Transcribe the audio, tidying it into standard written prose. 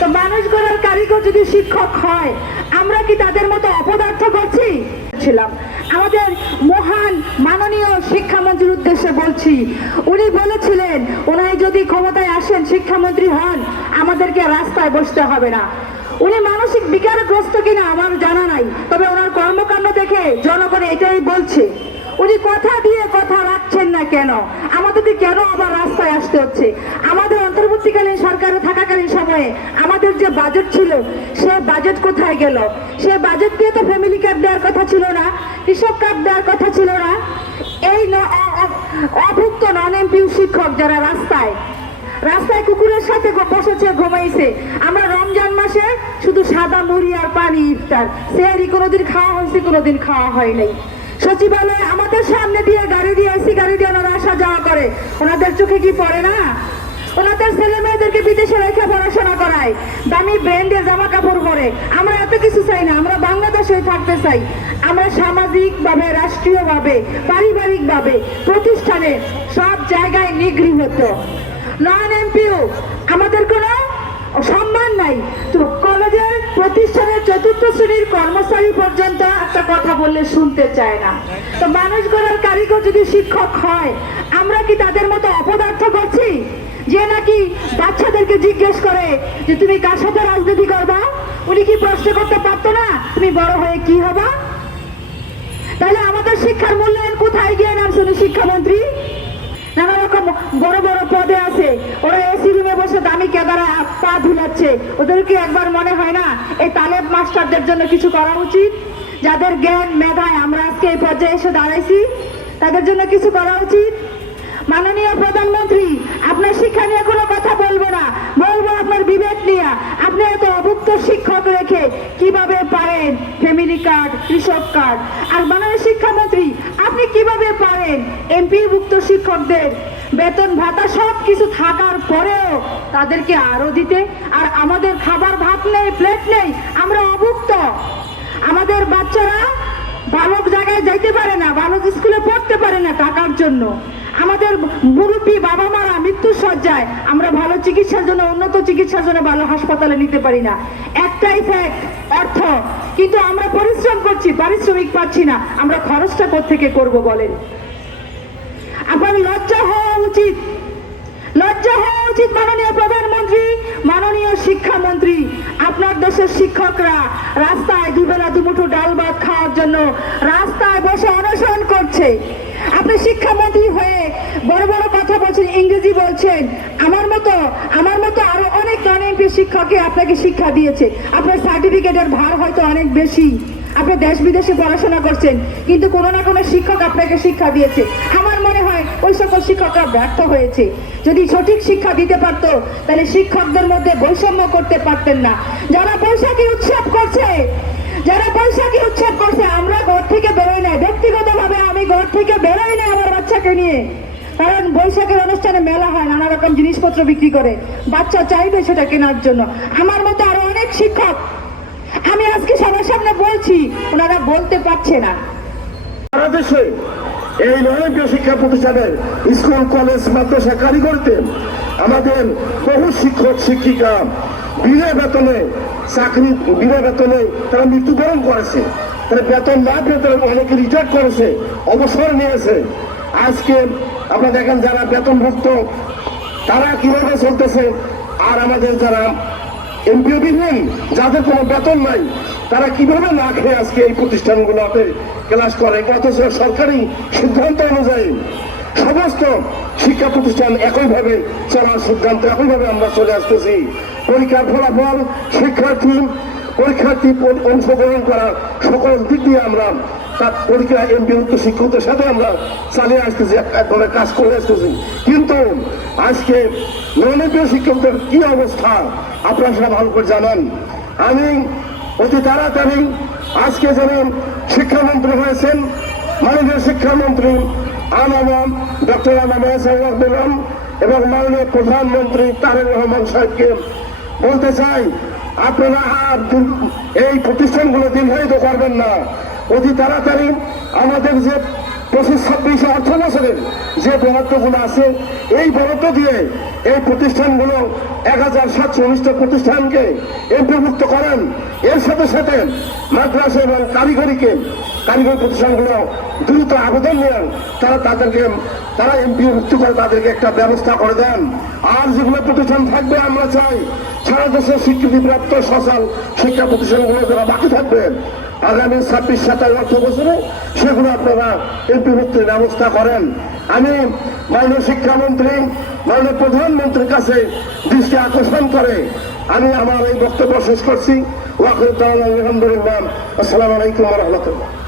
তো মানুষ গড়ার কারিগর যদি শিক্ষক হয়, আমরা কি তাদের মতো অপদার্থ করছি? ছিলাম আমাদের মহান মাননীয় শিক্ষামন্ত্রীর উদ্দেশ্যে বলছি, উনি বলেছিলেন ওনাই যদি ক্ষমতায় আসেন, শিক্ষামন্ত্রী হন, আমাদেরকে রাস্তায় বসতে হবে না। উনি মানসিক বিকারগ্রস্ত কিনা আমার জানা নাই, তবে ওনার কর্মকাণ্ড দেখে জনগণ এটাই বলছে। উনি কথা দিয়ে কথা রাখছেন না কেন? আমাদেরকে কেন আবার রাস্তায় আসতে হচ্ছে? আমাদের অন্তর্বর্তীকালীন সরকারে থাকাকালীন সময়ে আমাদের যে বাজেট ছিল, সে বাজেট কোথায় গেল? সে বাজেট দিয়ে তো ফ্যামিলি কার্ড দেওয়ার কথা ছিল না, কৃষক কার্ড দেওয়ার কথা ছিল না। এই অভুক্ত নন এমপিউ শিক্ষক যারা রাস্তায় কুকুরের সাথে বসেছে, ঘুমাইছে। আমরা রমজান মাসে শুধু সাদা মুড়ি আর পানি ইফতার, সেহরি কোনোদিন খাওয়া হয়েছে, কোনোদিন খাওয়া হয় নাই। সচিবালয়ে আমাদের সামনে দিয়ে গাড়ি দিয়ে এসি গাড়ি দিয়ে ওনারা আসা যাওয়া করে, ওনাদের চোখে কি পড়ে না? ওনাদের ছেলে মেয়েদেরকে বিদেশে রেখে পড়াশোনা করায়, দামি ব্র্যান্ডের জামা কাপড় পরে। আমরা এত কিছু চাই না, আমরা বাংলাদেশে থাকতে চাই। আমরা সামাজিকভাবে, রাষ্ট্রীয়ভাবে, পারিবারিকভাবে, প্রতিষ্ঠানে সব জায়গায় নিগৃহীত। নন এমপিও আমাদের কোনো সম্মান নাই। তো কলেজের প্রতিষ্ঠানের চতুর্থ শ্রেণীর কর্মচারী পর্যন্ত একটা কথা বললে শুনতে চায় না। তো মানুষ গড়ার কারিগর যদি শিক্ষক হয়, আমরা কি তাদের মতো অপদার্থ করছি? যে নাকি বাচ্চাদেরকে জিজ্ঞেস করে যে তুমি কার সাথে রাজনীতি করবা? উনি কি প্রশ্ন করতে পারতো না তুমি বড় হয়ে কি হবা? তাহলে আমাদের শিক্ষার মূল্যায়ন কোথায় গিয়ে নামছে উনি শিক্ষামন্ত্রী? নানা রকম বড় বড় পদে আছে, ওরা এসি রুমে বসে দামি কেদারা পা ধুলাচ্ছে। ওদেরকে একবার মনে হয় না এই তালেব মাস্টারদের জন্য কিছু করা উচিত? যাদের জ্ঞান মেধায় আমরা আজকে এই পর্যায়ে এসে দাঁড়াইছি, তাদের জন্য কিছু করা উচিত। মাননীয় প্রধানমন্ত্রী, আপনার শিক্ষা নিয়ে কোনো কথা বলবো না, বলবো আপনার বিবেক নিয়ে। আপনি এত অভুক্ত শিক্ষক রেখে কিভাবে পারেন ফ্যামিলি কার্ড, কৃষক কার্ড? আর মাননীয় শিক্ষামন্ত্রী, আপনি কিভাবে পারেন এমপিভুক্ত শিক্ষকদের বেতন ভাতা সব কিছু থাকার পরেও তাদেরকে আরো দিতে? আর আমাদের খাবার ভাত নেই, প্লেট নেই, আমরা অভুক্ত। আমাদের বাচ্চারা ভালো জায়গায় যাইতে পারে না, ভালো স্কুলে পড়তে পারে না টাকার জন্য। আমাদের মুরব্বী বাবা মারা মৃত্যুর শয্যায়, আমরা ভালো চিকিৎসার জন্য, উন্নত চিকিৎসার জন্য ভালো হাসপাতালে নিতে পারি না। একটাই ফ্যাক্ট, অর্থ। কিন্তু আমরা পরিশ্রম করছি, পারিশ্রমিক পাচ্ছি না। আমরা খরচটা কোত্থেকে করবো বলেন? আপনার লজ্জা হওয়া উচিত, লজ্জা হওয়া উচিত মাননীয় প্রধানমন্ত্রী, মাননীয় শিক্ষামন্ত্রী। আপনার দেশের শিক্ষকরা রাস্তায় দুবেলা দুমুঠো ডাল ভাত খাওয়ার জন্য রাস্তায় বসে অনশন করছে। আপনি শিক্ষামন্ত্রী হয়ে বড় বড় কথা বলছেন, ইংরেজি বলছেন। আমার মতো আরো অনেক নন এমপি শিক্ষককে আপনাকে শিক্ষা দিয়েছে। আপনার সার্টিফিকেটের ভার হয়তো অনেক বেশি, আপনি দেশ বিদেশে পড়াশোনা করছেন, কিন্তু কোনো না কোনো শিক্ষক আপনাকে শিক্ষা দিয়েছে। আমার মনে হয় ওই সকল শিক্ষকরা ব্যর্থ হয়েছে। যদি সঠিক শিক্ষা দিতে পারতো, তাহলে শিক্ষকদের মধ্যে বৈষম্য করতে পারতেন না। যারা বৈশাখী উৎসব করছে, আমরা ঘর থেকে বেরোই না। ব্যক্তিগতভাবে আমি ঘর থেকে বেরোই না আমার বাচ্চাকে নিয়ে, কারণ বৈশাখের অনুষ্ঠানে মেলা হয়, নানা রকম জিনিসপত্র বিক্রি করে, বাচ্চা চাইবে সেটা কেনার জন্য। আমার মতো আরো অনেক শিক্ষক, আমি আজকে সবার সামনে বলছি, ওনারা বলতে পারছে না। সারা দেশে এই নয়নপ্রিয় শিক্ষা প্রতিষ্ঠানের স্কুল, কলেজ, মাদ্রাসা, কারিগরিতে আমাদের বহু শিক্ষক শিক্ষিকা বিনা বেতনে তারা মৃত্যুবরণ করেছে। তারা বেতন না পেয়ে তারা অনেকে রিটায়ার করেছে, অবসর নিয়েছে। আজকে আপনারা দেখেন যারা বেতনভুক্ত তারা কিভাবে চলতেছে, আর আমাদের যারা এমপিও বিহীন, যাদের কোনো বেতন নাই, তারা কিভাবে না খেয়ে আজকে এই প্রতিষ্ঠানগুলোতে ক্লাস করে। অথচ সরকারি সিদ্ধান্ত অনুযায়ী সমস্ত শিক্ষা প্রতিষ্ঠান একইভাবে চলার সিদ্ধান্ত, একইভাবে আমরা চলে আসতেছি। পরীক্ষার ফলাফল, পরীক্ষার্থী অংশগ্রহণ করার সকল দিক দিয়ে আমরা তার পরীক্ষা এমপিভুক্ত শিক্ষকদের সাথে আমরা চালিয়ে আসতেছি, একভাবে কাজ করে আসতেছি। কিন্তু আজকে নন এমপিও শিক্ষকদের কি অবস্থা আপনারা সব ভালো করে জানেন। আমি অতি তাড়াতাড়ি আজকে যিনি শিক্ষামন্ত্রী হয়েছেন, মাননীয় শিক্ষামন্ত্রী ডক্টর এবং মাননীয় প্রধানমন্ত্রী তারেক রহমান সাহেবকে বলতে চাই, আপনারা আর এই প্রতিষ্ঠানগুলো দীর্ঘায়িত করবেন না। অতি তাড়াতাড়ি আমাদের যে 25-26 অর্থ বছরের যে বরাদ্দগুলো আছে, এই বরাদ্দ দিয়ে এই প্রতিষ্ঠানগুলো 1719টা প্রতিষ্ঠানকে এমপিভুক্ত করেন। এর সাথে সাথে মাদ্রাসা এবং কারিগরি প্রতিষ্ঠানগুলো দ্রুত আবেদন নেন, তারা এমপিভুক্ত করে তাদেরকে একটা ব্যবস্থা করে দেন। আর যেগুলো প্রতিষ্ঠান থাকবে আমরা চাই সারা দেশে স্বীকৃতিপ্রাপ্ত সচল শিক্ষা প্রতিষ্ঠানগুলো যারা বাকি থাকবেন আগামী 26-27 অর্থ বছরে সেগুলো আপনারা এমপিভুক্তির ব্যবস্থা করেন। আমি মাননীয় শিক্ষামন্ত্রী, মাননীয় প্রধানমন্ত্রীর কাছে দৃষ্টি আকর্ষণ করে আমি আমার এই বক্তব্য শেষ করছি। ওয়াকিল আলহামদুলিল্লাহ, আসসালামু আলাইকুম ওয়া রাহমাতুল্লাহ।